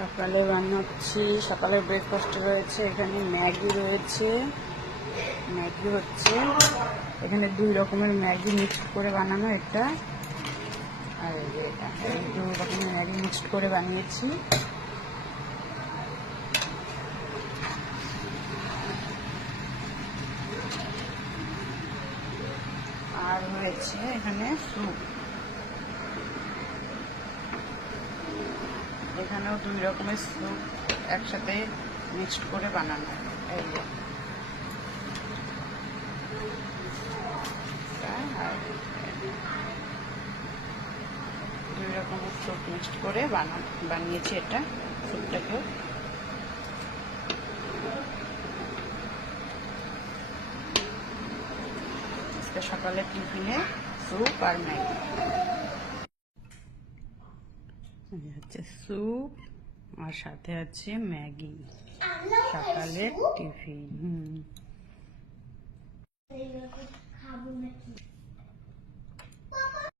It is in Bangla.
সকালে বানাচ্ছি, সকালের ব্রেকফাস্ট রয়েছে। এখানে ম্যাগি রয়েছে, ম্যাগি হচ্ছে এখানে 2 রকমের ম্যাগি মিক্সড করে বানানো, এটা আর এটা 2 রকমের ম্যাগি মিক্সড করে বানিয়েছি। আর রয়েছে এখানে স্যুপ, এখানেও 2 রকমের স্যুপ একসাথে মিক্সড করে বানানো। এই যে আর 2 রকমের স্যুপ মিক্সড করে বানিয়েছি এটা স্যুপটাকেও। আজকে সকালে টিফিনে স্যুপ আর ম্যাগি। হচ্ছে স্যুপ আর সাথে আছে ম্যাগি, সকালের টিফিন।